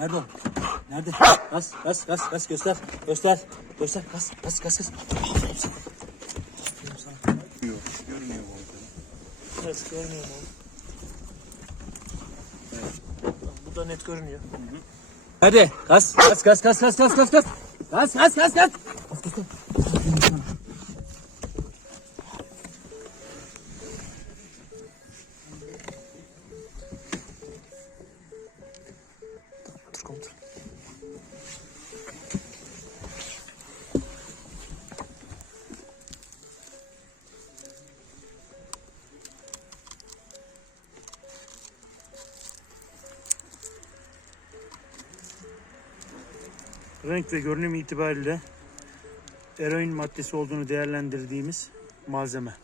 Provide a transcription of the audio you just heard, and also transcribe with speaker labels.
Speaker 1: Nerede o? Nerede? Kas, kas, kas, kas göster. Göster. Göster. Kas, kas, kas, kas. Aferin sana. Aferin sana.
Speaker 2: Görünüyor. Görünüyor balıkları.
Speaker 3: Evet görünüyor mu? Bu da net görünüyor.
Speaker 1: Hadi. Kas, kas, kas, kas, kas, kas, kas, kas. Kas, kas, kas, kas.
Speaker 3: Dur komutanım.
Speaker 4: renk ve görünüm itibariyle eroin maddesi olduğunu değerlendirdiğimiz malzeme.